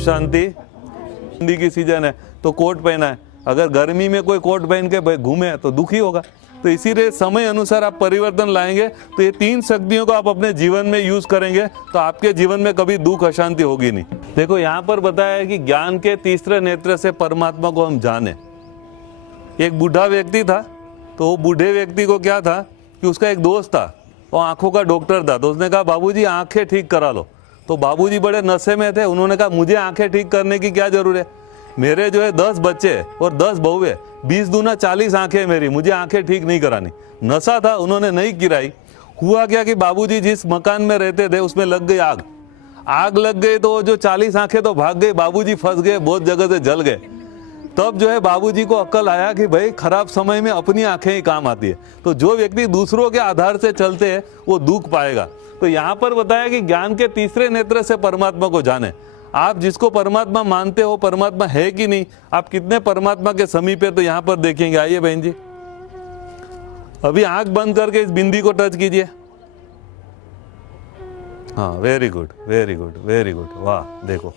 शांति। ठंडी की सीजन है तो कोट पहना है, अगर गर्मी में कोई कोट पहन के घूमे तो दुखी होगा। तो इसीलिए समय अनुसार आप परिवर्तन लाएंगे तो ये 3 शक्तियों को आप अपने जीवन में यूज करेंगे तो आपके जीवन में कभी दुख अशांति होगी नहीं। देखो यहाँ पर बताया है कि ज्ञान के तीसरे नेत्र से परमात्मा को हम जाने। एक बूढ़ा व्यक्ति था, तो वो बूढ़े व्यक्ति को क्या था कि उसका एक दोस्त था, वो आंखों का डॉक्टर था। तो उसने कहा बाबूजी आंखें ठीक करा लो। तो बाबूजी बड़े नशे में थे, उन्होंने कहा मुझे आंखें ठीक करने की क्या जरूरत है, मेरे जो है 10 बच्चे और 10 बहुएं, 20 दूना 40 आंखें मेरी, मुझे आंखें ठीक नहीं करानी। नशा था, उन्होंने नहीं गिराई। हुआ क्या कि बाबूजी जिस मकान में रहते थे उसमें लग गई आग। आग लग गई तो जो 40 आंखें तो भाग गई, बाबूजी फंस गए, बहुत जगह से जल गए। तब जो है बाबूजी को अक्ल आया कि भाई खराब समय में अपनी आंखें ही काम आती है। तो जो व्यक्ति दूसरों के आधार से चलते हैं वो दुख पाएगा। तो यहाँ पर बताया कि ज्ञान के तीसरे नेत्र से परमात्मा को जाने। आप जिसको परमात्मा मानते हो परमात्मा है कि नहीं, आप कितने परमात्मा के समीप है, तो यहाँ पर देखेंगे। आइए बहन जी, अभी आंख बंद करके इस बिंदी को टच कीजिए। हाँ, very good very good very good, वाह। देखो,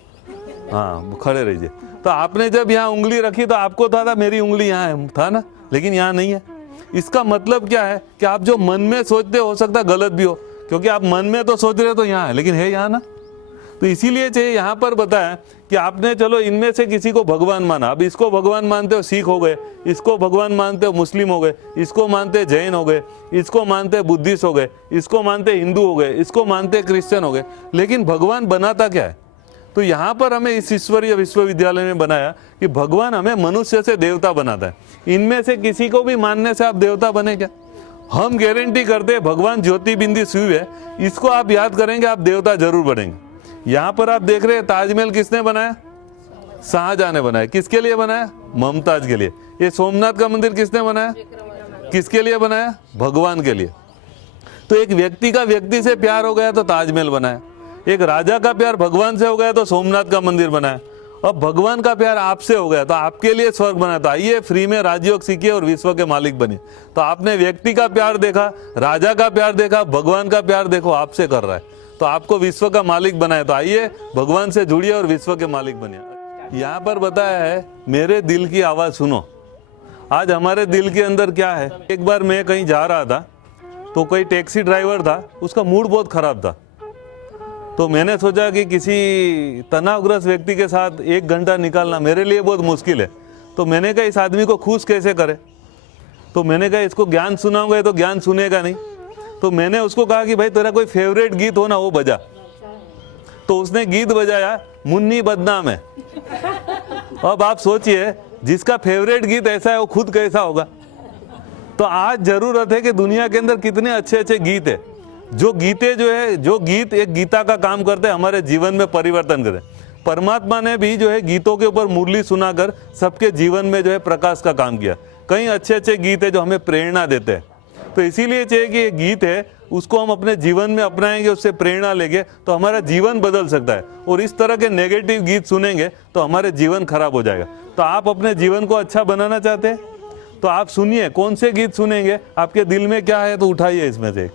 हाँ खड़े रहिए। तो आपने जब यहाँ उंगली रखी तो आपको था मेरी उंगली यहाँ है, था ना, लेकिन यहाँ नहीं है। इसका मतलब क्या है कि आप जो मन में सोचते हो सकता गलत भी हो, क्योंकि आप मन में तो सोच रहे हो तो यहाँ है, लेकिन है यहाँ ना। तो इसीलिए चाहिए यहाँ पर बताया कि आपने चलो इनमें से किसी को भगवान माना, अब इसको भगवान मानते हो सिख हो गए, इसको भगवान मानते हो मुस्लिम हो गए, इसको मानते जैन हो गए, इसको मानते बुद्धिस्ट हो गए, इसको मानते हिंदू हो गए, इसको मानते क्रिश्चियन हो गए, लेकिन भगवान बनाता क्या है। तो यहाँ पर हमें इस ईश्वरीय विश्वविद्यालय में बनाया कि भगवान हमें मनुष्य से देवता बनाता है। इनमें से किसी को भी मानने से आप देवता बने क्या? हम गारंटी करते हैं भगवान ज्योति बिंदी शिव है, इसको आप याद करेंगे आप देवता जरूर बनेंगे। यहाँ पर आप देख रहे हैं ताजमहल किसने बनाया? शाहजहां ने बनाया। किसके लिए बनाया? मुमताज के लिए। ये सोमनाथ का मंदिर किसने बनाया? किसके लिए बनाया? भगवान के लिए। तो एक व्यक्ति का व्यक्ति से प्यार हो गया तो ताजमहल बनाया, एक राजा का प्यार भगवान से हो गया तो सोमनाथ का मंदिर बनाया, अब भगवान का प्यार आपसे हो गया तो आपके लिए स्वर्ग बना। तो आइए फ्री में राजयोग सीखिए और विश्व के मालिक बनिए। तो आपने व्यक्ति का प्यार देखा, राजा का प्यार देखा, भगवान का प्यार देखो आपसे कर रहा है, तो आपको विश्व का मालिक बनाए। तो आइए भगवान से जुड़िए और विश्व के मालिक बनिए। यहाँ पर बताया है मेरे दिल की आवाज सुनो। आज हमारे दिल के अंदर क्या है? एक बार मैं कहीं जा रहा था तो कोई टैक्सी ड्राइवर था, उसका मूड बहुत खराब था। तो मैंने सोचा कि किसी तनावग्रस्त व्यक्ति के साथ 1 घंटा निकालना मेरे लिए बहुत मुश्किल है। तो मैंने कहा इस आदमी को खुश कैसे करे। तो मैंने कहा इसको ज्ञान सुनाऊंगा तो ज्ञान सुनेगा नहीं। तो मैंने उसको कहा कि भाई तेरा कोई फेवरेट गीत हो ना वो बजा। तो उसने गीत बजाया, मुन्नी बदनाम है। अब आप सोचिए जिसका फेवरेट गीत ऐसा है वो खुद कैसा होगा। तो आज जरूरत है कि दुनिया के अंदर कितने अच्छे अच्छे गीत है, जो गीते जो है, जो गीत एक गीता का काम करते हैं, हमारे जीवन में परिवर्तन करें। परमात्मा ने भी जो है गीतों के ऊपर मुरली सुनाकर सबके जीवन में जो है प्रकाश का काम किया। कई अच्छे अच्छे गीत है जो हमें प्रेरणा देते हैं। तो इसीलिए चाहिए कि ये गीत है उसको हम अपने जीवन में अपनाएंगे, उससे प्रेरणा लेंगे तो हमारा जीवन बदल सकता है। और इस तरह के नेगेटिव गीत सुनेंगे तो हमारे जीवन खराब हो जाएगा। तो आप अपने जीवन को अच्छा बनाना चाहते हैं तो आप सुनिए, कौन से गीत सुनेंगे, आपके दिल में क्या है तो उठाइए इसमें से।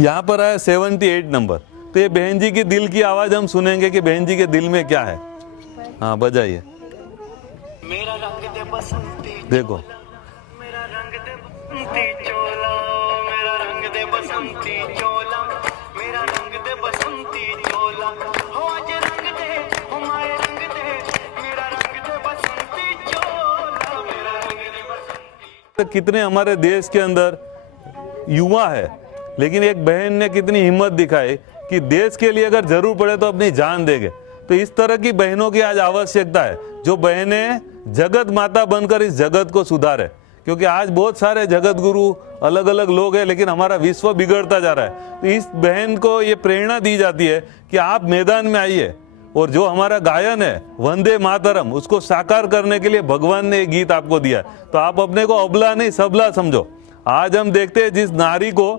यहाँ पर है 78 नंबर। तो ये बहन जी की दिल की आवाज हम सुनेंगे कि बहन जी के दिल में क्या है। हाँ बजाइए। देखो मेरा रंग दे बसंती चोला, मेरा रंग दे बसंती चोला, मेरा रंग दे बसंती चोला, हो आज रंग दे, हो माए रंग दे, मेरा रंग दे बसंती चोला, मेरा रंग दे बसंती। कितने हमारे देश के अंदर युवा है, लेकिन एक बहन ने कितनी हिम्मत दिखाई कि देश के लिए अगर जरूर पड़े तो अपनी जान देंगे। तो इस तरह की बहनों की आज आवश्यकता है, जो बहनें जगत माता बनकर इस जगत को सुधारे। क्योंकि आज बहुत सारे जगत गुरु अलग अलग लोग हैं, लेकिन हमारा विश्व बिगड़ता जा रहा है। तो इस बहन को ये प्रेरणा दी जाती है कि आप मैदान में आइए, और जो हमारा गायन है वंदे मातरम, उसको साकार करने के लिए भगवान ने ये गीत आपको दिया। तो आप अपने को अबला नहीं सबला समझो। आज हम देखते हैं जिस नारी को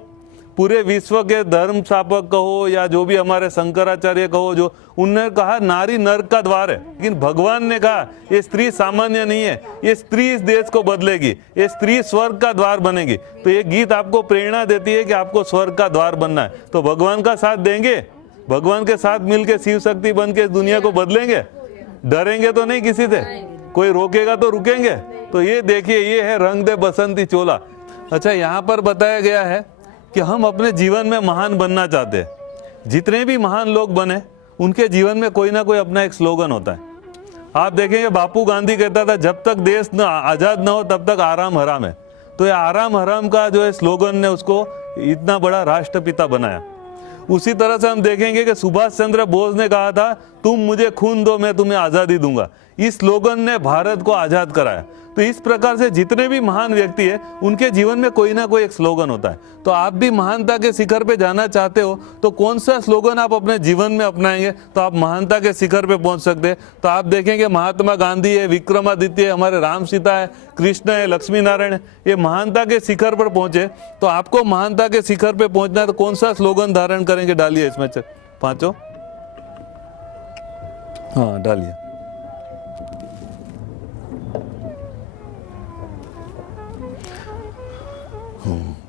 पूरे विश्व के धर्म स्थापक कहो या जो भी हमारे शंकराचार्य कहो, जो उन्होंने कहा नारी नरक का द्वार है, लेकिन भगवान ने कहा ये स्त्री सामान्य नहीं है, ये स्त्री इस देश को बदलेगी, ये स्त्री स्वर्ग का द्वार बनेगी। तो ये गीत आपको प्रेरणा देती है कि आपको स्वर्ग का द्वार बनना है। तो भगवान का साथ देंगे भगवान के साथ मिलके शिव शक्ति बन के इस दुनिया को बदलेंगे? डरेंगे तो नहीं किसी से? कोई रोकेगा तो रुकेंगे? तो ये देखिए, ये है रंग दे बसंती चोला। अच्छा, यहाँ पर बताया गया है कि हम अपने जीवन में महान बनना चाहते हैं। जितने भी महान लोग बने उनके जीवन में कोई ना कोई अपना एक स्लोगन होता है। आप देखेंगे बापू गांधी कहता था, जब तक देश न आजाद ना हो तब तक आराम हराम है। तो ये आराम हराम का जो है स्लोगन ने उसको इतना बड़ा राष्ट्रपिता बनाया। उसी तरह से हम देखेंगे कि सुभाष चंद्र बोस ने कहा था, तुम मुझे खून दो मैं तुम्हें आजादी दूंगा। इस स्लोगन ने भारत को आजाद कराया। तो इस प्रकार से जितने भी महान व्यक्ति है उनके जीवन में कोई ना कोई एक स्लोगन होता है। तो आप भी महानता के शिखर पे जाना चाहते हो तो कौन सा स्लोगन आप अपने जीवन में अपनाएंगे तो आप महानता के शिखर पे पहुंच सकते हैं। तो आप देखेंगे महात्मा गांधी है, विक्रमादित्य है, हमारे राम सीता है, कृष्ण है, लक्ष्मी नारायण है, ये महानता के शिखर पर पहुंचे। तो आपको महानता के शिखर पे पहुंचना है तो कौन सा स्लोगन धारण करेंगे? डालिए इसमें पांचों। हाँ डालिए।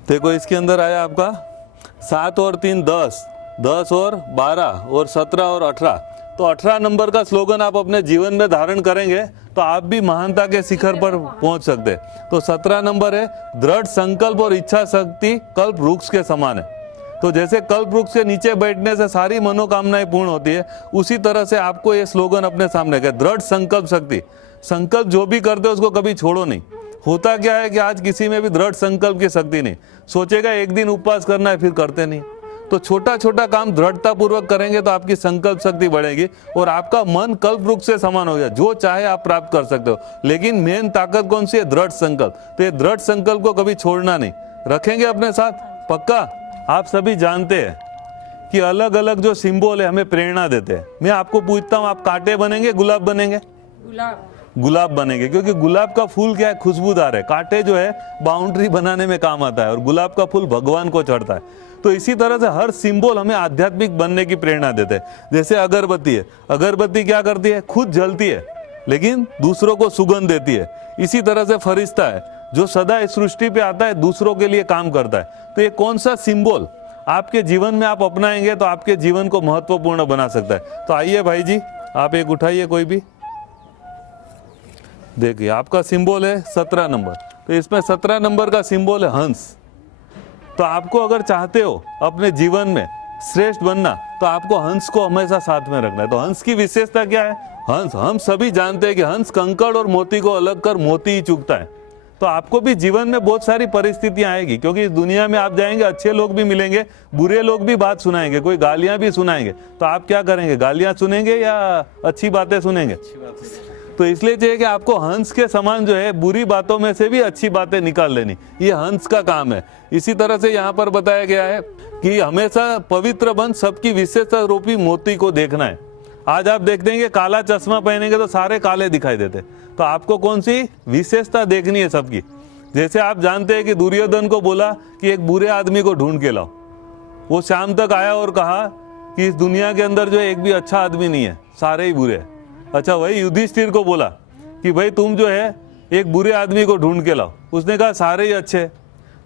देखो इसके अंदर आया आपका 7 और 3 10, 10 और 12 और 17 और 18। तो 18 नंबर का स्लोगन आप अपने जीवन में धारण करेंगे तो आप भी महानता के शिखर पर पहुंच सकते हैं। तो 17 नंबर है, दृढ़ संकल्प और इच्छा शक्ति कल्प वृक्ष के समान है। तो जैसे कल्प वृक्ष के नीचे बैठने से सारी मनोकामनाएं पूर्ण होती है, उसी तरह से आपको ये स्लोगन अपने सामने रखा है, दृढ़ संकल्प शक्ति। संकल्प जो भी करते हो उसको कभी छोड़ो नहीं। होता क्या है कि आज किसी में भी दृढ़ संकल्प की शक्ति नहीं, सोचेगा एक दिन उपवास करना है फिर करते नहीं। तो छोटा छोटा काम दृढ़ता पूर्वक करेंगे तो आपकी संकल्प शक्ति बढ़ेगी और आपका मन कल्प वृक्ष से समान हो गया, जो चाहे आप प्राप्त कर सकते हो। लेकिन मेन ताकत कौन सी है? दृढ़ संकल्प। तो ये दृढ़ संकल्प को कभी छोड़ना नहीं, रखेंगे अपने साथ पक्का। आप सभी जानते हैं कि अलग अलग जो सिंबल है हमें प्रेरणा देते हैं। मैं आपको पूछता हूँ, आप कांटे बनेंगे गुलाब बनेंगे? गुलाब बनेंगे, क्योंकि गुलाब का फूल क्या है? खुशबूदार है। कांटे जो है बाउंड्री बनाने में काम आता है और गुलाब का फूल भगवान को चढ़ता है। तो इसी तरह से हर सिंबल हमें आध्यात्मिक बनने की प्रेरणा देते हैं। जैसे अगरबत्ती है, अगरबत्ती क्या करती है? खुद जलती है लेकिन दूसरों को सुगंध देती है। इसी तरह से फरिश्ता है जो सदा इस सृष्टि पे आता है, दूसरों के लिए काम करता है। तो ये कौन सा सिंबल आपके जीवन में आप अपनाएंगे तो आपके जीवन को महत्वपूर्ण बना सकता है। तो आइए भाई जी, आप एक उठाइए कोई भी। देखिए आपका सिंबल है 17 नंबर, तो इसमें 17 नंबर का सिंबल है हंस। तो आपको अगर चाहते हो अपने जीवन में श्रेष्ठ बनना तो आपको हंस को हमेशा साथ में रखना है। तो हंस की विशेषता क्या है? हंस, हम सभी जानते हैं कि हंस कंकड़ और मोती को अलग कर मोती ही चुगता है। तो आपको भी जीवन में बहुत सारी परिस्थितियां आएगी, क्योंकि इस दुनिया में आप जाएंगे, अच्छे लोग भी मिलेंगे, बुरे लोग भी बात सुनाएंगे, कोई गालियां भी सुनाएंगे। तो आप क्या करेंगे? गालियां सुनेंगे या अच्छी बातें सुनेंगे? तो इसलिए चाहिए कि आपको हंस के समान जो है बुरी बातों में से भी अच्छी बातें निकाल लेनी, ये हंस का काम है। इसी तरह से यहाँ पर बताया गया है कि हमेशा पवित्र बन सबकी विशेषता रूपी मोती को देखना है। आज आप देख देंगे काला चश्मा पहनेंगे तो सारे काले दिखाई देते, तो आपको कौन सी विशेषता देखनी है सबकी। जैसे आप जानते हैं कि दुर्योधन को बोला कि एक बुरे आदमी को ढूंढ के लाओ, वो शाम तक आया और कहा कि इस दुनिया के अंदर जो एक भी अच्छा आदमी नहीं है, सारे ही बुरे हैं। अच्छा, वही युधिष्ठिर को बोला कि भाई तुम जो है एक बुरे आदमी को ढूंढ के लाओ, उसने कहा सारे ही अच्छे।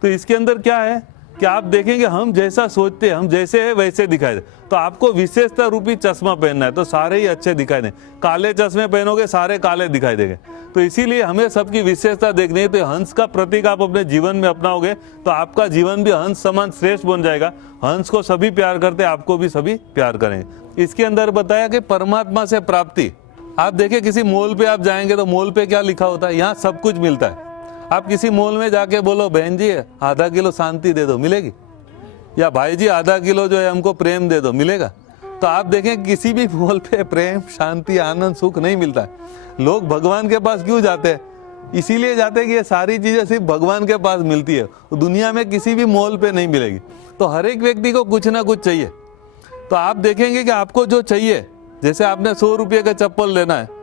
तो इसके अंदर क्या है कि आप देखेंगे हम जैसा सोचते हैं, हम जैसे है वैसे दिखाई दे। तो आपको विशेषता रूपी चश्मा पहनना है तो सारे ही अच्छे दिखाई दें। काले चश्मे पहनोगे सारे काले दिखाई देंगे। तो इसीलिए हमें सबकी विशेषता देखनी है। तो हंस का प्रतीक आप अपने जीवन में अपनाओगे तो आपका जीवन भी हंस समान श्रेष्ठ बन जाएगा। हंस को सभी प्यार करते, आपको भी सभी प्यार करेंगे। इसके अंदर बताया कि परमात्मा से प्राप्ति। आप देखिए किसी मॉल पे आप जाएंगे तो मॉल पे क्या लिखा होता है? यहाँ सब कुछ मिलता है। आप किसी मॉल में जाके बोलो बहन जी आधा किलो शांति दे दो, मिलेगी? या भाई जी आधा किलो जो है हमको प्रेम दे दो, मिलेगा? तो आप देखें किसी भी मॉल पे प्रेम, शांति, आनंद, सुख नहीं मिलता है। लोग भगवान के पास क्यों जाते हैं? इसीलिए जाते हैं कि ये सारी चीजें सिर्फ भगवान के पास मिलती है, दुनिया में किसी भी मॉल पे नहीं मिलेगी। तो हर एक व्यक्ति को कुछ ना कुछ चाहिए। तो आप देखेंगे कि आपको जो चाहिए, जैसे आपने 100 रुपये का चप्पल लेना है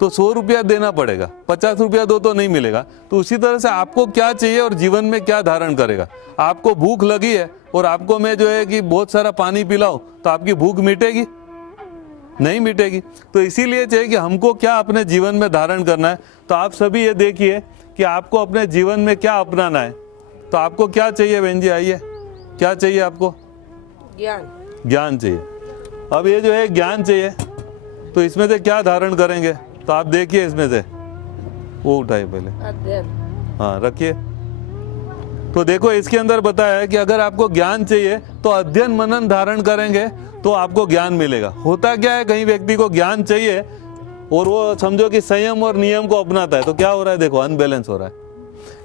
तो 100 रुपया देना पड़ेगा, 50 रुपया दो तो नहीं मिलेगा। तो उसी तरह से आपको क्या चाहिए और जीवन में क्या धारण करेगा। आपको भूख लगी है और आपको मैं जो है कि बहुत सारा पानी पिलाओ तो आपकी भूख मिटेगी? नहीं मिटेगी। तो इसीलिए चाहिए कि हमको क्या अपने जीवन में धारण करना है। तो आप सभी ये देखिए कि आपको अपने जीवन में क्या अपनाना है। तो आपको क्या चाहिए बहन जी? आइए, क्या चाहिए आपको? ज्ञान। ज्ञान चाहिए। अब ये जो है ज्ञान चाहिए, तो इसमें से क्या धारण करेंगे? तो आप देखिए इसमें से, वो उठाइए पहले, हाँ रखिए। तो देखो इसके अंदर बताया है कि अगर आपको ज्ञान चाहिए तो अध्ययन मनन धारण करेंगे तो आपको ज्ञान मिलेगा। होता क्या है, कहीं व्यक्ति को ज्ञान चाहिए और वो समझो कि संयम और नियम को अपनाता है, तो क्या हो रहा है? देखो अनबैलेंस हो रहा है,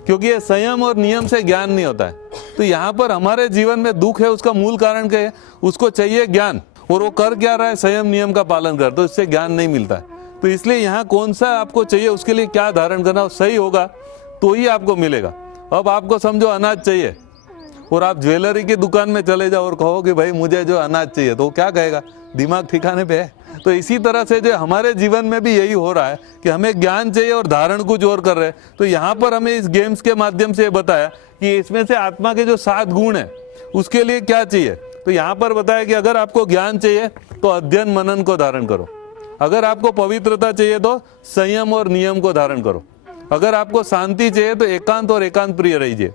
क्योंकि ये संयम और नियम से ज्ञान नहीं होता है। तो यहाँ पर हमारे जीवन में दुख है, उसका मूल कारण क्या है? उसको चाहिए ज्ञान, और वो कर क्या रहा है? संयम नियम का पालन कर, तो इससे ज्ञान नहीं मिलता है। तो इसलिए यहाँ कौन सा आपको चाहिए, उसके लिए क्या धारण करना सही होगा तो ही आपको मिलेगा। अब आपको समझो अनाज चाहिए और आप ज्वेलरी की दुकान में चले जाओ और कहो कि भाई मुझे जो अनाज चाहिए, तो वो क्या कहेगा? दिमाग ठिकाने पे है। तो इसी तरह से जो हमारे जीवन में भी यही हो रहा है कि हमें ज्ञान चाहिए और धारण कुछ और कर रहे हैं। तो यहाँ पर हमें इस गेम्स के माध्यम से बताया कि इसमें से आत्मा के जो 7 गुण है उसके लिए क्या चाहिए। तो यहाँ पर बताया कि अगर आपको ज्ञान चाहिए तो अध्ययन मनन को धारण करो, अगर आपको पवित्रता चाहिए तो संयम और नियम को धारण करो, अगर आपको शांति चाहिए तो एकांत और एकांत प्रिय रहिए,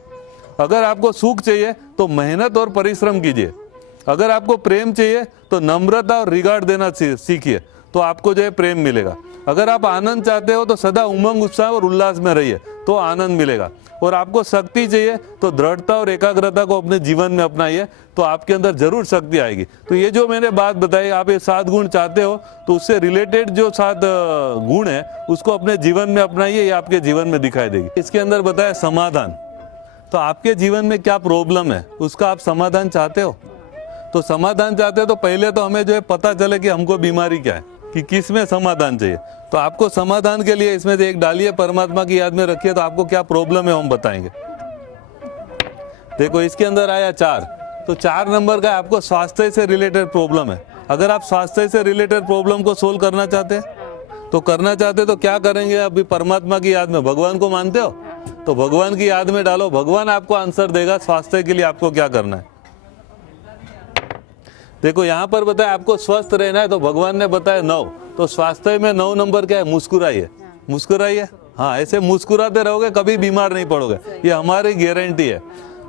अगर आपको सुख चाहिए तो मेहनत और परिश्रम कीजिए, अगर आपको प्रेम चाहिए तो नम्रता और रिगार्ड देना सीखिए, तो आपको जो है प्रेम मिलेगा। अगर आप आनंद चाहते हो तो सदा उमंग उत्साह और उल्लास में रहिए, तो आनंद मिलेगा। और आपको शक्ति चाहिए तो दृढ़ता और एकाग्रता को अपने जीवन में अपनाइए, तो आपके अंदर जरूर शक्ति आएगी। तो ये जो मैंने बात बताई, आप ये 7 गुण चाहते हो तो उससे रिलेटेड जो 7 गुण है उसको अपने जीवन में अपनाइए, ये आपके जीवन में दिखाई देगी। इसके अंदर बताया समाधान। तो आपके जीवन में क्या प्रॉब्लम है उसका आप समाधान चाहते हो, तो समाधान चाहते हो तो पहले तो हमें जो है पता चले कि हमको बीमारी क्या है, कि किस में समाधान चाहिए। तो आपको समाधान के लिए इसमें से एक डालिए, परमात्मा की याद में रखिए, तो आपको क्या प्रॉब्लम है हम बताएंगे। देखो इसके अंदर आया 4, तो 4 नंबर का आपको स्वास्थ्य से रिलेटेड प्रॉब्लम है। अगर आप स्वास्थ्य से रिलेटेड प्रॉब्लम को सोल्व करना चाहते हैं तो क्या करेंगे? अभी परमात्मा की याद में, भगवान को मानते हो तो भगवान की याद में डालो, भगवान आपको आंसर देगा स्वास्थ्य के लिए आपको क्या करना है। देखो यहाँ पर बताया आपको स्वस्थ रहना है, तो भगवान ने बताया 9, तो स्वास्थ्य में 9 नंबर क्या है? मुस्कुराइए, मुस्कुराइए। हाँ, ऐसे मुस्कुराते रहोगे कभी बीमार नहीं पड़ोगे, ये हमारी गारंटी है।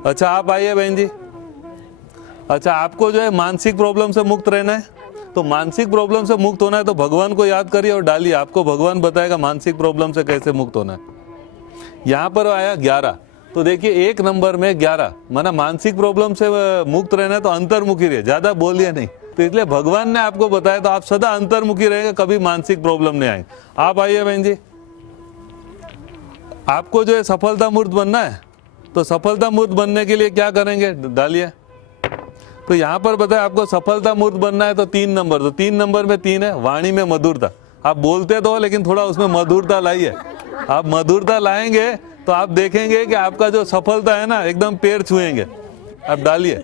अच्छा आप आइए बहन जी। अच्छा आपको जो है मानसिक प्रॉब्लम से मुक्त रहना है, तो मानसिक प्रॉब्लम से मुक्त होना है तो भगवान को याद करिए और डालिए, आपको भगवान बताएगा मानसिक प्रॉब्लम से कैसे मुक्त होना है। यहाँ पर आया 11, तो देखिए 1 नंबर में 11 माना मानसिक प्रॉब्लम से मुक्त रहना है तो अंतर्मुखी रहिए, ज्यादा बोलिए नहीं। तो इसलिए भगवान ने आपको बताया तो आप सदा अंतर्मुखी रहेंगे, कभी मानसिक प्रॉब्लम नहीं आएंगे। आप आइए बहन जी। आपको जो है सफलता मूर्त बनना है, तो सफलता मूर्त बनने के लिए क्या करेंगे? डालिए। तो यहाँ पर बताया आपको सफलता मूर्त बनना है तो 3 नंबर, तो 3 नंबर में 3 है, वाणी में मधुरता। आप बोलते तो लेकिन थोड़ा उसमें मधुरता लाइए। आप मधुरता लाएंगे तो आप देखेंगे कि आपका जो सफलता है ना एकदम पैर छुएंगे। आप डालिए।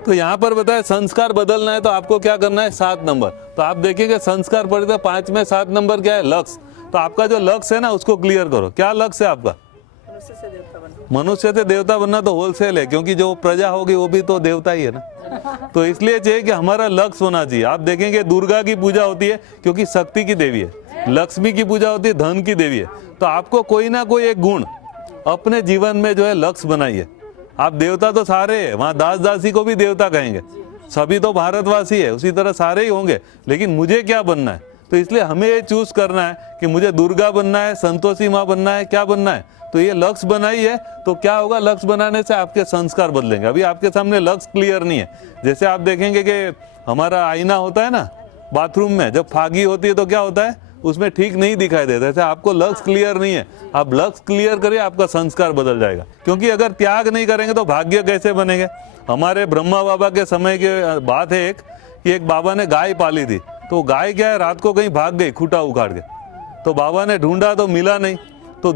तो यहाँ पर बताया संस्कार बदलना है तो आपको क्या करना है? 7 नंबर, तो आप देखेंगे संस्कार पढ़े तो 5 में 7 नंबर क्या है? लक्ष्य। तो आपका जो लक्ष्य है ना उसको क्लियर करो। क्या लक्ष्य है आपका? मनुष्य से देवता बनना तो होलसेल है, क्योंकि जो प्रजा होगी वो भी तो देवता ही है ना। तो इसलिए चाहिए कि हमारा लक्ष्य होना चाहिए। आप देखेंगे दुर्गा की पूजा होती है क्योंकि शक्ति की देवी है, लक्ष्मी की पूजा होती है धन की देवी है। तो आपको कोई ना कोई एक गुण अपने जीवन में जो है लक्ष्य बनाइए। आप देवता तो सारे हैं, वहां दास दासी को भी देवता कहेंगे, सभी तो भारतवासी है, उसी तरह सारे ही होंगे, लेकिन मुझे क्या बनना है? तो इसलिए हमें ये चूज करना है कि मुझे दुर्गा बनना है, संतोषी माँ बनना है, क्या बनना है। तो ये लक्ष्य बनाइए तो क्या होगा? लक्ष्य बनाने से आपके संस्कार बदलेंगे। अभी आपके सामने लक्ष्य क्लियर नहीं है। जैसे आप देखेंगे कि हमारा आईना होता है ना बाथरूम में, जब फागी होती है तो क्या होता है? उसमें ठीक नहीं दिखाई देता। ऐसे आपको लक्ष्य क्लियर नहीं है, आप लक्ष्य क्लियर करिए, आपका संस्कार बदल जाएगा। क्योंकि अगर त्याग नहीं करेंगे तो भाग्य कैसे बनेंगे? हमारे ब्रह्मा बाबा के समय की बात है कि एक बाबा ने गाय पाली थी, तो गाय क्या है रात को कहीं भाग गई खूंटा उखाड़ के। तो बाबा ने ढूंढा तो मिला नहीं, तो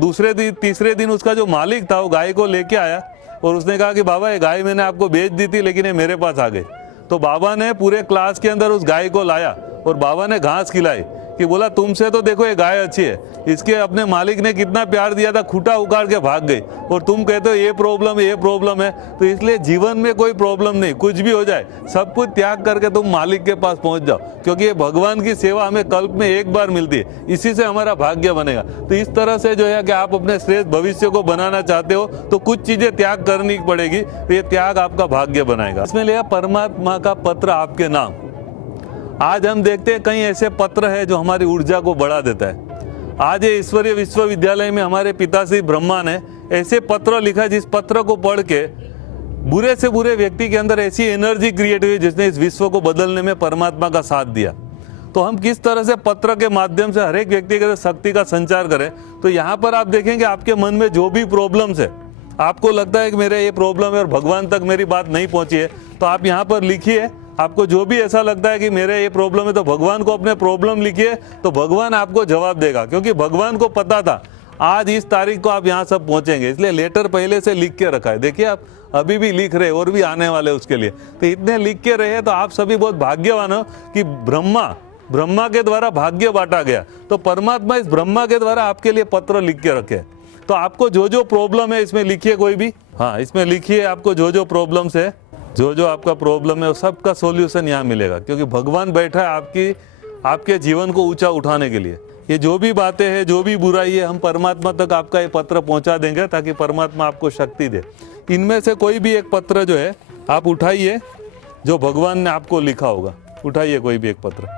तीसरे दिन उसका जो मालिक था वो गाय को लेके आया और उसने कहा कि बाबा ये गाय मैंने आपको बेच दी थी लेकिन ये मेरे पास आ गई। तो बाबा ने पूरे क्लास के अंदर उस गाय को लाया और बाबा ने घास खिलाई। कि बोला तुमसे तो देखो ये गाय अच्छी है, इसके अपने मालिक ने कितना प्यार दिया था, खूंटा उखाड़ के भाग गई, और तुम कहते हो ये प्रॉब्लम है। तो इसलिए जीवन में कोई प्रॉब्लम नहीं, कुछ भी हो जाए सब कुछ त्याग करके तुम मालिक के पास पहुंच जाओ, क्योंकि ये भगवान की सेवा हमें कल्प में एक बार मिलती है, इसी से हमारा भाग्य बनेगा। तो इस तरह से जो है कि आप अपने श्रेष्ठ भविष्य को बनाना चाहते हो तो कुछ चीजें त्याग करनी पड़ेगी, तो ये त्याग आपका भाग्य बनाएगा। इसमें लिया परमात्मा का पत्र आपके नाम। आज हम देखते हैं कई ऐसे पत्र है जो हमारी ऊर्जा को बढ़ा देता है। आज ये ईश्वरीय विश्वविद्यालय में हमारे पिताश्री ब्रह्मा ने ऐसे पत्र लिखा जिस पत्र को पढ़ के बुरे से बुरे व्यक्ति के अंदर ऐसी एनर्जी क्रिएट हुई जिसने इस विश्व को बदलने में परमात्मा का साथ दिया। तो हम किस तरह से पत्र के माध्यम से हर एक व्यक्ति के शक्ति का संचार करें। तो यहाँ पर आप देखेंगे आपके मन में जो भी प्रॉब्लम्स है, आपको लगता है कि मेरे ये प्रॉब्लम है और भगवान तक मेरी बात नहीं पहुंची है, तो आप यहाँ पर लिखिए। आपको जो भी ऐसा लगता है कि मेरे ये प्रॉब्लम है, तो भगवान को अपने प्रॉब्लम लिखिए, तो भगवान आपको जवाब देगा, क्योंकि भगवान को पता था आज इस तारीख को आप यहाँ सब पहुंचेंगे, इसलिए लेटर पहले से लिख के रखा है। देखिए आप अभी भी लिख रहे और भी आने वाले उसके लिए, तो इतने लिख के रहे तो आप सभी बहुत भाग्यवान हो कि ब्रह्मा के द्वारा भाग्य बांटा गया, तो परमात्मा इस ब्रह्मा के द्वारा आपके लिए पत्र लिख के रखे। तो आपको जो जो प्रॉब्लम है इसमें लिखिए, कोई भी, हाँ इसमें लिखिए आपको जो जो प्रॉब्लम्स है, जो आपका प्रॉब्लम है, वो सबका सॉल्यूशन यहाँ मिलेगा, क्योंकि भगवान बैठा है आपके जीवन को ऊंचा उठाने के लिए। ये जो भी बातें हैं, जो भी बुराई है, हम परमात्मा तक आपका ये पत्र पहुंचा देंगे ताकि परमात्मा आपको शक्ति दे। इनमें से कोई भी एक पत्र जो है आप उठाइए, जो भगवान ने आपको लिखा होगा, उठाइए कोई भी एक पत्र।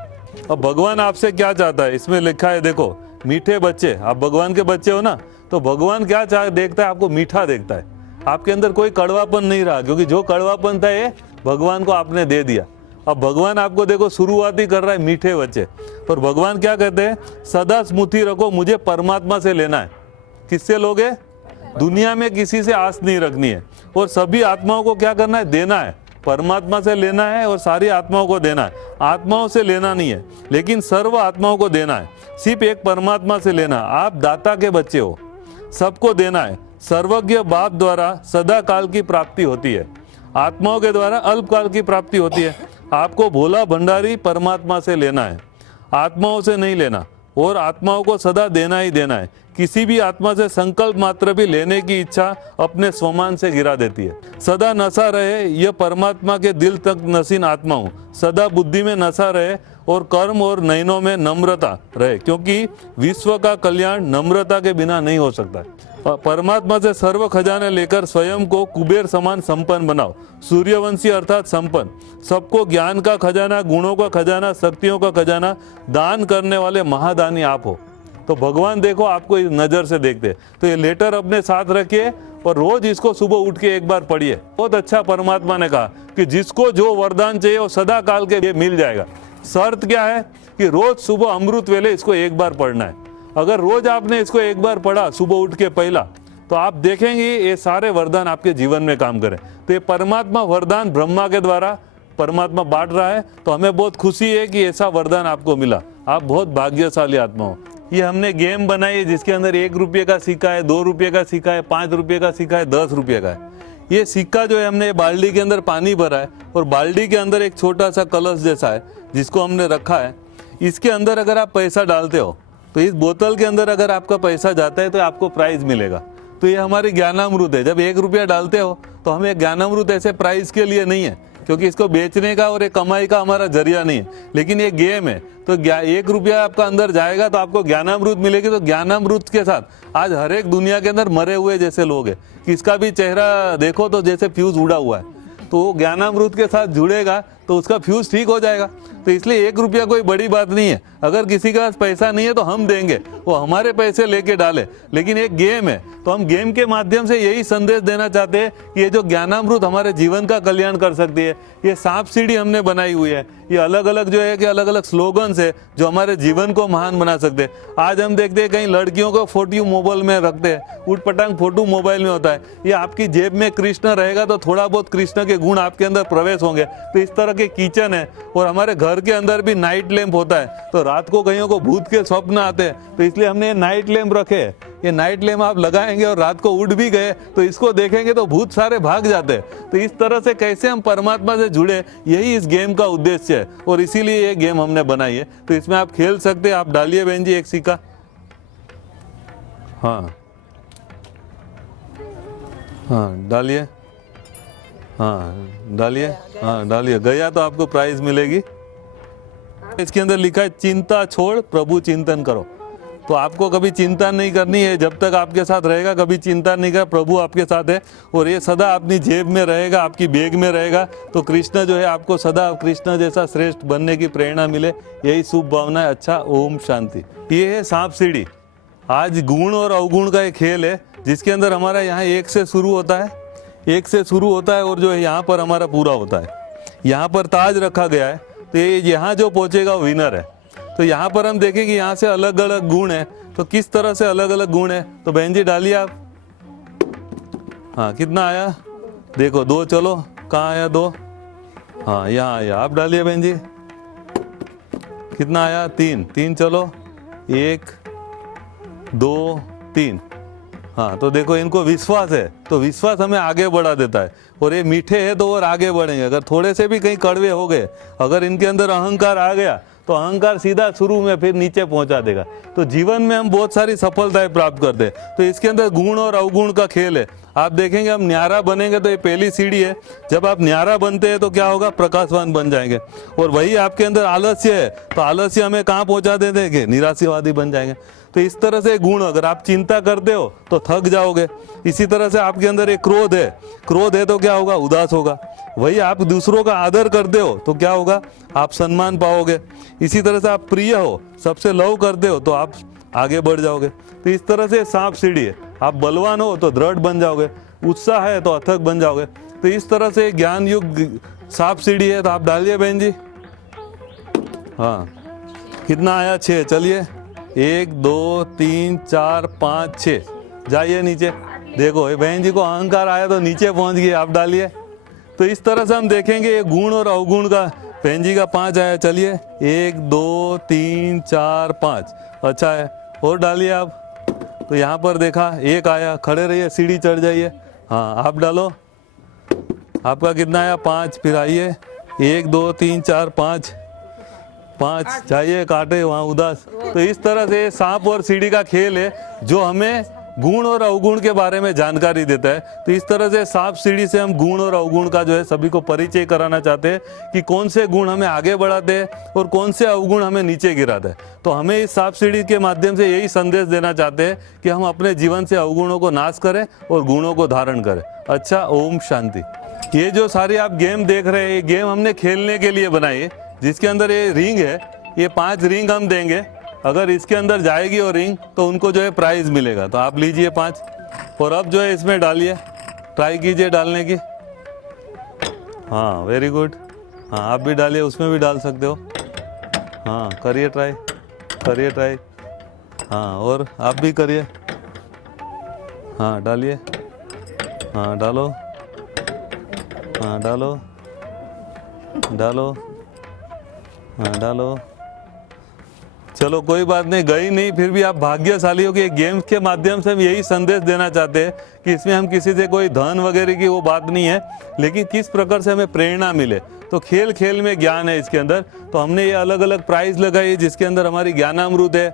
अब भगवान आपसे क्या चाहता है, इसमें लिखा है, देखो, मीठे बच्चे, आप भगवान के बच्चे हो ना, तो भगवान क्या देखता है, आपको मीठा देखता है। आपके अंदर कोई कड़वापन नहीं रहा, क्योंकि जो कड़वापन था ये भगवान को आपने दे दिया। अब भगवान आपको देखो शुरुआत ही कर रहा है मीठे बच्चे, पर भगवान क्या कहते हैं, सदा स्मृति रखो मुझे परमात्मा से लेना है। किससे लोगे, दुनिया में किसी से आस नहीं रखनी है, और सभी आत्माओं को क्या करना है, देना है। परमात्मा से लेना है और सारी आत्माओं को देना है। आत्माओं से लेना नहीं है, लेकिन सर्व आत्माओं को देना है। सिर्फ एक परमात्मा से लेना। आप दाता के बच्चे हो, सबको देना है। सर्वज्ञ बाप द्वारा सदा काल की प्राप्ति होती है, आत्माओं के द्वारा अल्प काल की प्राप्ति होती है। आपको भोला भंडारी परमात्मा से लेना है, आत्माओं से नहीं लेना, और आत्माओं को सदा देना ही देना है। किसी भी आत्मा से संकल्प मात्र भी लेने की इच्छा अपने स्वमान से गिरा देती है। सदा नशा रहे यह परमात्मा के दिल तक नसीन आत्मा हूँ। सदा बुद्धि में नशा रहे और कर्म और नयनों में नम्रता रहे, क्योंकि विश्व का कल्याण नम्रता के बिना नहीं हो सकता। परमात्मा से सर्व खजाने लेकर स्वयं को कुबेर समान संपन्न बनाओ, सूर्यवंशी अर्थात संपन्न। सबको ज्ञान का खजाना, गुणों का खजाना, शक्तियों का खजाना दान करने वाले महादानी आप हो। तो भगवान देखो आपको इस नज़र से देखते। तो ये लेटर अपने साथ रखिए और रोज इसको सुबह उठ के एक बार पढ़िए। बहुत अच्छा परमात्मा ने कहा कि जिसको जो वरदान चाहिए वो सदा काल के लिए मिल जाएगा। शर्त क्या है कि रोज सुबह अमृत वेले इसको एक बार पढ़ना है। अगर रोज आपने इसको एक बार पढ़ा सुबह उठ के पहला, तो आप देखेंगे ये सारे वरदान आपके जीवन में काम करें। तो ये परमात्मा वरदान ब्रह्मा के द्वारा परमात्मा बांट रहा है, तो हमें बहुत खुशी है कि ऐसा वरदान आपको मिला। आप बहुत भाग्यशाली आत्मा हो। ये हमने गेम बनाई है जिसके अंदर 1 रुपये का सिक्का है, 2 रुपये का सिक्का है, 5 रुपये का सिक्का है, 10 रुपये का है। ये सिक्का जो है हमने बाल्टी के अंदर पानी भरा है और बाल्टी के अंदर एक छोटा सा कलश जैसा है जिसको हमने रखा है। इसके अंदर अगर आप पैसा डालते हो तो इस बोतल के अंदर अगर आपका पैसा जाता है तो आपको प्राइज मिलेगा। तो ये हमारी ज्ञानामृत है। जब 1 रुपया डालते हो तो हमें ज्ञानामृत ऐसे प्राइज के लिए नहीं है, क्योंकि इसको बेचने का और एक कमाई का हमारा जरिया नहीं है, लेकिन ये गेम है। तो 1 रुपया आपका अंदर जाएगा तो आपको ज्ञानामृत मिलेगी। तो ज्ञानामृत के साथ आज हर एक दुनिया के अंदर मरे हुए जैसे लोग हैं, किसका भी चेहरा देखो तो जैसे फ्यूज उड़ा हुआ है, तो ज्ञानामृत के साथ जुड़ेगा तो उसका फ्यूज ठीक हो जाएगा। तो इसलिए 1 रुपया कोई बड़ी बात नहीं है। अगर किसी के पास पैसा नहीं है तो हम देंगे, वो हमारे पैसे लेके डाले, लेकिन एक गेम है। तो हम गेम के माध्यम से यही संदेश देना चाहते हैं कि ये जो ज्ञानामृत हमारे जीवन का कल्याण कर सकती है। ये सांप सीढ़ी हमने बनाई हुई है, ये अलग अलग जो है कि अलग अलग स्लोगन्स है जो हमारे जीवन को महान बना सकते हैं। आज हम देखते हैं कहीं लड़कियों को फोटो मोबाइल में रखते हैं, उठपटांग फोटो मोबाइल में होता है। ये आपकी जेब में कृष्ण रहेगा तो थोड़ा बहुत कृष्ण के गुण आपके अंदर प्रवेश होंगे। तो इस तरह के किचन है, और हमारे घर के अंदर भी नाइट लैंप होता है। तो रात को कईयों को भूत के स्वप्न आते हैं, तो इसलिए हमने नाइट लैंप रखे हैं। ये नाइट लैम्प आप लगाएंगे और रात को उठ भी गए तो इसको देखेंगे तो भूत सारे भाग जाते हैं। तो इस तरह से कैसे हम परमात्मा से जुड़े, यही इस गेम का उद्देश्य है और इसीलिए ये गेम हमने बनाई है। तो इसमें आप खेल सकते हैं। आप डालिए बहन जी एक सिक्का। हाँ हाँ डालिए, हाँ डालिए, हाँ डालिए। गया तो आपको प्राइज मिलेगी। इसके अंदर लिखा है चिंता छोड़ प्रभु चिंतन करो। तो आपको कभी चिंता नहीं करनी है, जब तक आपके साथ रहेगा कभी चिंता नहीं कर, प्रभु आपके साथ है और ये सदा अपनी जेब में रहेगा, आपकी बैग में रहेगा। तो कृष्ण जो है आपको सदा कृष्ण जैसा श्रेष्ठ बनने की प्रेरणा मिले, यही शुभ भावना है। अच्छा, ओम शांति। ये है सांप सीढ़ी। आज गुण और अवगुण का एक खेल है जिसके अंदर हमारा यहाँ 1 से शुरू होता है, 1 से शुरू होता है और जो है यहाँ पर हमारा पूरा होता है। यहाँ पर ताज रखा गया है, तो ये यहाँ जो पहुँचेगा वो विनर है। तो यहाँ पर हम देखें कि यहाँ से अलग अलग गुण है, तो किस तरह से अलग अलग गुण है। तो बहन जी डालिए आप। हाँ कितना आया देखो, 2। चलो कहाँ आया 2? हाँ यहाँ आया। आप डालिए बहन जी। कितना आया? 3। चलो 1 2 3। हाँ तो देखो इनको विश्वास है, तो विश्वास हमें आगे बढ़ा देता है और ये मीठे हैं तो और आगे बढ़ेंगे। अगर थोड़े से भी कहीं कड़वे हो गए, अगर इनके अंदर अहंकार आ गया तो अहंकार सीधा शुरू में फिर नीचे पहुंचा देगा। तो जीवन में हम बहुत सारी सफलताएं प्राप्त करते हैं। तो इसके अंदर गुण और अवगुण का खेल है। आप देखेंगे हम न्यारा बनेंगे तो ये पहली सीढ़ी है। जब आप न्यारा बनते हैं तो क्या होगा? प्रकाशवान बन जाएंगे। और वही आपके अंदर आलस्य है तो आलस्य हमें कहाँ पहुंचा दे देंगे? निराशावादी बन जाएंगे। तो इस तरह से गुण, अगर आप चिंता करते हो तो थक जाओगे। इसी तरह से आपके अंदर एक क्रोध है तो क्या होगा? उदास होगा। वही आप दूसरों का आदर करते हो तो क्या होगा? आप सम्मान पाओगे। इसी तरह से आप प्रिय हो, सबसे लव करते हो तो आप आगे बढ़ जाओगे। तो इस तरह से सांप सीढ़ी है। आप बलवान हो तो दृढ़ बन जाओगे, उत्साह है तो अथक बन जाओगे। तो इस तरह से ज्ञान युग सांप सीढ़ी है। तो आप डालिए बहन जी। हाँ कितना आया? 6। चलिए 1 2 3 4 5 6। जाइए नीचे। देखो ये बहन जी को अहंकार आया तो नीचे पहुंच गए। आप डालिए। तो इस तरह से हम देखेंगे ये गुण और अवगुण का। बहन जी का 5 आया। चलिए 1 2 3 4 5। अच्छा है, और डालिए आप। तो यहाँ पर देखा 1 आया। खड़े रहिए, सीढ़ी चढ़ जाइए। हाँ आप डालो। आपका कितना आया? 5। फिर आइए 1 2 3 4 5। जाइए, काटे वहाँ उदास। तो इस तरह से सांप और सीढ़ी का खेल है जो हमें गुण और अवगुण के बारे में जानकारी देता है। तो इस तरह से सांप सीढ़ी से हम गुण और अवगुण का जो है सभी को परिचय कराना चाहते हैं कि कौन से गुण हमें आगे बढ़ाते हैं और कौन से अवगुण हमें नीचे गिराते हैं। तो हमें इस सांप सीढ़ी के माध्यम से यही संदेश देना चाहते हैं कि हम अपने जीवन से अवगुणों को नाश करें और गुणों को धारण करें। अच्छा, ओम शांति। ये जो सारी आप गेम देख रहे हैं, ये गेम हमने खेलने के लिए बनाई है। जिसके अंदर ये रिंग है, ये 5 रिंग हम देंगे। अगर इसके अंदर जाएगी और रिंग तो उनको जो है प्राइज मिलेगा। तो आप लीजिए 5 और अब जो है इसमें डालिए, ट्राई कीजिए डालने की। हाँ वेरी गुड। हाँ आप भी डालिए, उसमें भी डाल सकते हो। हाँ करिए ट्राई। हाँ और आप भी करिए। हाँ डालिए। हाँ डालो। हाँ डालो। हाँ डालो। चलो कोई बात नहीं, गई नहीं, फिर भी आप भाग्यशाली हो कि गेम्स के माध्यम से हम यही संदेश देना चाहते हैं कि इसमें हम किसी से कोई धन वगैरह की वो बात नहीं है, लेकिन किस प्रकार से हमें प्रेरणा मिले। तो खेल खेल में ज्ञान है इसके अंदर। तो हमने ये अलग अलग प्राइज लगाई है जिसके अंदर हमारी ज्ञानामृत है।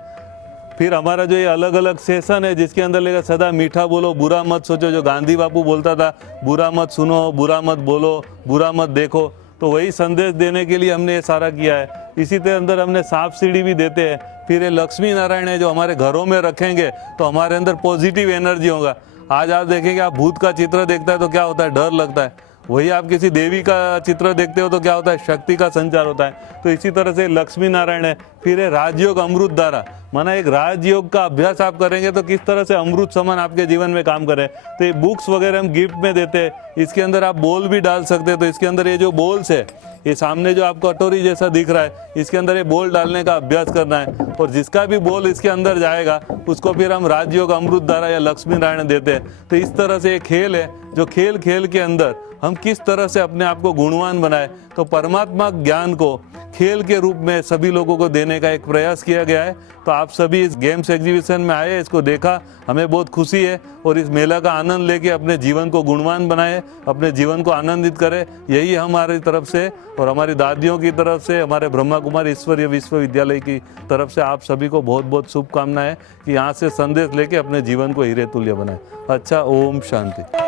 फिर हमारा जो ये अलग अलग सेशन है जिसके अंदर लेगा सदा मीठा बोलो, बुरा मत सोचो। जो गांधी बापू बोलता था, बुरा मत सुनो, बुरा मत बोलो, बुरा मत देखो। तो वही संदेश देने के लिए हमने ये सारा किया है। इसी के अंदर हमने सांप सीढ़ी भी देते हैं। फिर ये लक्ष्मी नारायण है जो हमारे घरों में रखेंगे तो हमारे अंदर पॉजिटिव एनर्जी होगा। आज आप देखेंगे, आप भूत का चित्र देखता है तो क्या होता है? डर लगता है। वही आप किसी देवी का चित्र देखते हो तो क्या होता है? शक्ति का संचार होता है। तो इसी तरह से लक्ष्मी नारायण है। फिर है राजयोग अमृत धारा, माना एक राजयोग का अभ्यास आप करेंगे तो किस तरह से अमृत समान आपके जीवन में काम करे। तो ये बुक्स वगैरह हम गिफ्ट में देते हैं। इसके अंदर आप बॉल भी डाल सकते हैं। तो इसके अंदर ये जो बॉल्स है, ये सामने जो आपको कटोरी जैसा दिख रहा है, इसके अंदर ये बॉल डालने का अभ्यास करना है। और जिसका भी बॉल इसके अंदर जाएगा उसको फिर हम राजयोग अमृत धारा या लक्ष्मी नारायण देते हैं। तो इस तरह से एक खेल है जो खेल खेल के अंदर हम किस तरह से अपने आप को गुणवान बनाए। तो परमात्मा ज्ञान को खेल के रूप में सभी लोगों को देने करने का एक प्रयास किया गया है। तो आप सभी इस गेम्स एग्जीबिशन में आए, इसको देखा, हमें बहुत खुशी है और इस मेला का आनंद लेके अपने जीवन को गुणवान बनाए, अपने जीवन को आनंदित करें, यही हमारी तरफ से और हमारी दादियों की तरफ से, हमारे ब्रह्मा कुमारी ईश्वरीय विश्वविद्यालय की तरफ से आप सभी को बहुत बहुत शुभकामनाएं कि यहाँ से संदेश लेके अपने जीवन को हीरे तुल्य बनाए। अच्छा, ओम शांति।